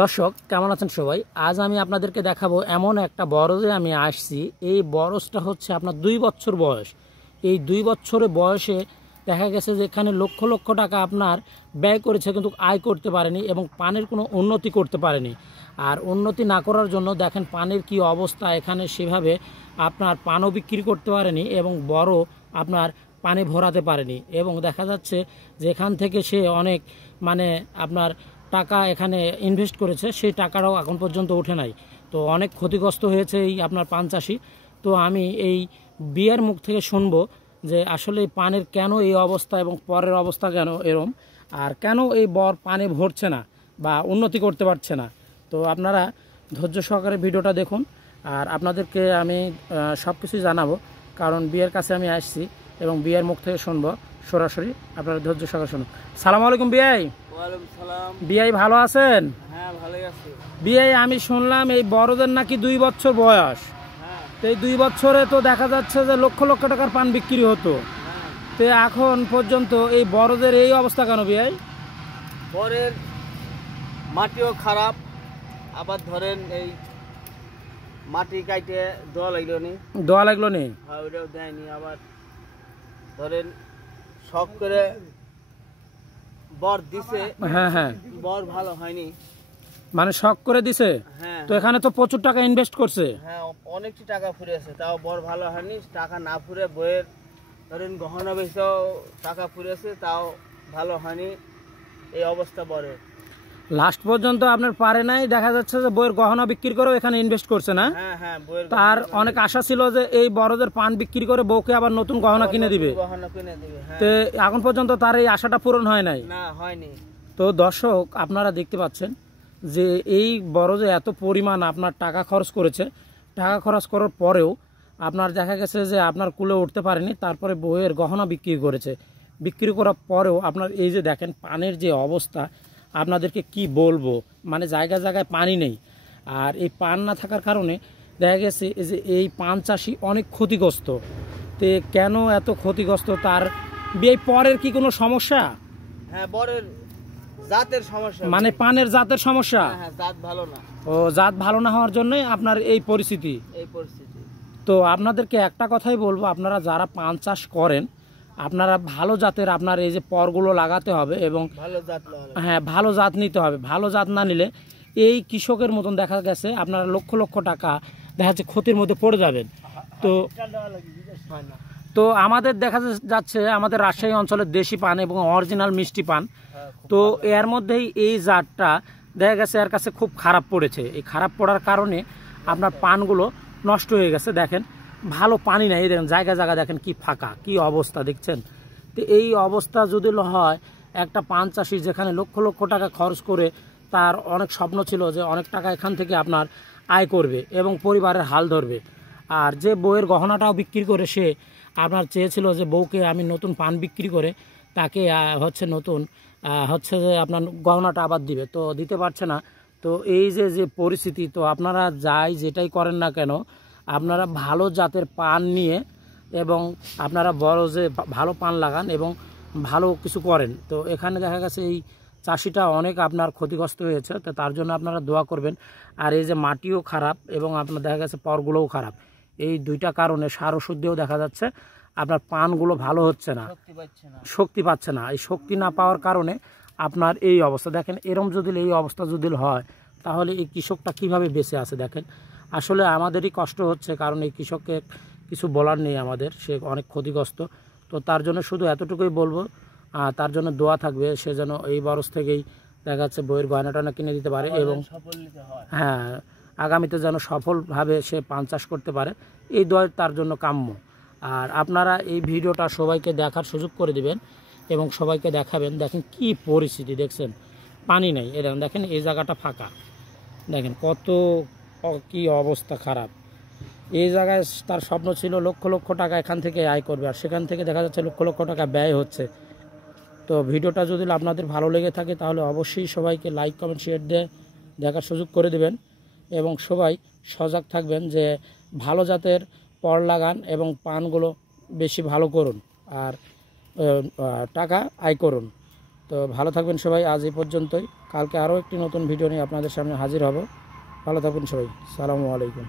দর্শক কেমন আছেন সবাই? আজ আমি আপনাদেরকে দেখাবো এমন একটা বরজে আমি আসছি। এই বরজটা হচ্ছে আপনার 2 বছর বয়স। এই 2 বছরের বয়সে দেখা গেছে যে এখানে লক্ষ লক্ষ টাকা আপনার ব্যয় করেছে, কিন্তু আয় করতে পারেনি এবং পানের কোনো উন্নতি করতে পারেনি। আর উন্নতি না করার জন্য দেখেন পানের কি অবস্থা। এখানে সেভাবে আপনার পানও বিক্রি করতে পারেনি এবং বড় আপনার পানি ভরাতে পারেনি। এবং দেখা যাচ্ছে যে এখান থেকে সে অনেক আপনার টাকা এখানে ইনভেস্ট করেছে, সেই টাকাটাও এখন পর্যন্ত ওঠে নাই। তো অনেক ক্ষতিগ্রস্ত হয়েছে এই আপনার পান চাষি। তো আমি এই বিয়ের মুখ থেকে শুনবো যে আসলে পানের কেন এই অবস্থা এবং পরের অবস্থা কেন এরম, আর কেন এই বর পানি ভরছে না বা উন্নতি করতে পারছে না। তো আপনারা ধৈর্য সহকারে ভিডিওটা দেখুন, আর আপনাদেরকে আমি সব কিছুই জানাবো, কারণ বিয়ের কাছে আমি আসছি এবং বিয়ের মুখ থেকে শুনবো সরাসরি। আপনারা ধৈর্য সহকারে শুনুন। সালাম আলাইকুম বিয়াই। বিয়াই ভালো আছেন? হ্যাঁ, ভালোই আছি। বিয়াই আমি শুনলাম এই বড়দের নাকি 2 বছর বয়স। তো এই 2 বছরে তো দেখা যাচ্ছে যে লক্ষ লক্ষ টাকার পান বিক্রি হতো। তো এখন পর্যন্ত এই বড়দের এই অবস্থা কেন বিয়াই? পরের মাটিও খারাপ, আবার ধরেন এই মাটি কাইটে দোয়া লাগলো নি। দোয়া লাগলো নি? হ্যাঁ, ওইটাও দেয়নি। আবার ধরেন শখ করে বর দিছে। হ্যাঁ হ্যাঁ, বর ভালো হয়নি, মানে শখ করে দিছে। হ্যাঁ, তো এখানে তো প্রচুর টাকা ইনভেস্ট করছে। হ্যাঁ, অনেকটি টাকা ফুরেছে, তাও বর ভালো হয়নি। টাকা না ফুরে বইয়ের ধরেন গহনা বেচেও টাকা ফুরেছে, তাও ভালো হয়নি। এই অবস্থা বরের। লাস্ট পর্যন্ত আপনার পারে নাই, দেখা যাচ্ছে যে বইয়ের গহনা বিক্রি করেও এখানে ইনভেস্ট করছে না। হ্যাঁ হ্যাঁ, বইয়ের তার অনেক আশা ছিল যে এই বড়দের পান বিক্রি করে বউকে আবার নতুন গহনা কিনে দিবে। গহনা কিনে দিবে, হ্যাঁ। তো এখন পর্যন্ত তার এই আশাটা পূরণ হয় নাই। না, হয়নি। তো দর্শক আপনারা দেখতে পাচ্ছেন যে এই বড়জে এত পরিমাণ আপনার টাকা খরচ করেছে। টাকা খরচ করার পরেও আপনার দেখা গেছে যে আপনার কুলে উঠতে পারেনি। তারপরে বইয়ের গহনা বিক্রি করেছে। বিক্রি করার পরেও আপনার এই যে দেখেন পানের যে অবস্থা, আপনাদেরকে কি বলবো, মানে জায়গায় জায়গায় পানি নেই। আর এই পান না থাকার কারণে দেখা গেছে যে এই পান চাষি অনেক ক্ষতিগ্রস্ত। তে কেন এত ক্ষতিগ্রস্ত, তার এই পরের কি কোনো সমস্যা? হ্যাঁ, বরের জাতের সমস্যা, মানে পানের জাতের সমস্যা। হ্যাঁ, জাত ভালো না। ও, জাত ভালো না হওয়ার জন্য আপনার এই পরিস্থিতি। তো আপনাদেরকে একটা কথাই বলবো, আপনারা যারা পান চাষ করেন আপনারা ভালো জাতের আপনার এই যে পরগুলো লাগাতে হবে এবং হ্যাঁ ভালো জাত নিতে হবে। ভালো জাত না নিলে এই কৃষকের মতন দেখা গেছে আপনারা লক্ষ লক্ষ টাকা দেখা যাচ্ছে ক্ষতির মধ্যে পড়ে যাবেন। তো আমাদের দেখা যাচ্ছে আমাদের রাজশাহী অঞ্চলের দেশি পান এবং অরিজিনাল মিষ্টি পান, তো এর মধ্যেই এই জাতটা দেখা গেছে এর কাছে খুব খারাপ পড়েছে। এই খারাপ পড়ার কারণে আপনার পানগুলো নষ্ট হয়ে গেছে। দেখেন ভালো পানি নাই, দেখেন জায়গা জায়গা দেখেন কি ফাঁকা, কি অবস্থা দেখছেন। তো এই অবস্থা যদি হয় একটা পান চাষি যেখানে লক্ষ লক্ষ টাকা খরচ করে তার অনেক স্বপ্ন ছিল যে অনেক টাকা এখান থেকে আপনার আয় করবে এবং পরিবারের হাল ধরবে, আর যে বউয়ের গহনাটাও বিক্রি করে সে আপনার চেয়েছিল যে বউকে আমি নতুন পান বিক্রি করে তাকে হচ্ছে নতুন হচ্ছে যে আপনার গহনাটা আবার দিবে, তো দিতে পারছে না। তো এই যে যে পরিস্থিতি, তো আপনারা যেটাই করেন না কেন আপনারা ভালো জাতের পান নিয়ে এবং আপনারা বড় যে ভালো পান লাগান এবং ভালো কিছু করেন। তো এখানে দেখা গেছে এই চাষিটা অনেক আপনার ক্ষতিগ্রস্ত হয়েছে, তো তার জন্য আপনারা দোয়া করবেন। আর এই যে মাটিও খারাপ এবং আপনার দেখা গেছে পরগুলোও খারাপ, এই দুইটা কারণে সার ওষুধ দিয়েও দেখা যাচ্ছে আপনার পানগুলো ভালো হচ্ছে না, শক্তি পাচ্ছে না। এই শক্তি না পাওয়ার কারণে আপনার এই অবস্থা দেখেন। এরম যদি এই অবস্থা যদি হয় তাহলে এই কৃষকটা কিভাবে বেঁচে আছে দেখেন। আসলে আমাদেরই কষ্ট হচ্ছে, কারণ এই কৃষককে কিছু বলার নেই আমাদের, সে অনেক ক্ষতিগ্রস্ত। তো তার জন্য শুধু এতটুকুই বলবো, তার জন্য দোয়া থাকবে সে যেন এই বরস থেকেই দেখা যাচ্ছে বইয়ের গয়না টয়না কিনে দিতে পারে এবং হ্যাঁ আগামীতে যেন সফলভাবে সে পান চাষ করতে পারে, এই দোয়া তার জন্য কাম্য। আর আপনারা এই ভিডিওটা সবাইকে দেখার সুযোগ করে দিবেন এবং সবাইকে দেখাবেন। দেখেন কি পরিস্থিতি দেখছেন, পানি নেই। এরকম দেখেন এই জায়গাটা ফাঁকা, দেখেন কত কি অবস্থা খারাপ। এই জায়গায় তার স্বপ্ন ছিল লক্ষ লক্ষ টাকা এখান থেকে আয় করবে, আর সেখান থেকে দেখা যাচ্ছে লক্ষ লক্ষ টাকা ব্যয় হচ্ছে। তো ভিডিওটা যদি আপনাদের ভালো লেগে থাকে তাহলে অবশ্যই সবাইকে লাইক কমেন্ট শেয়ার দিয়ে দেখার সুযোগ করে দেবেন এবং সবাই সজাগ থাকবেন যে ভালো জাতের পর লাগান এবং পানগুলো বেশি ভালো করুন আর টাকা আয় করুন। তো তো ভালো থাকবেন সবাই, আজ এই পর্যন্তই। কালকে আরও একটি নতুন ভিডিও নিয়ে আপনাদের সামনে হাজির হব। ভালো থাকবেন সবাই, সালামু আলাইকুম।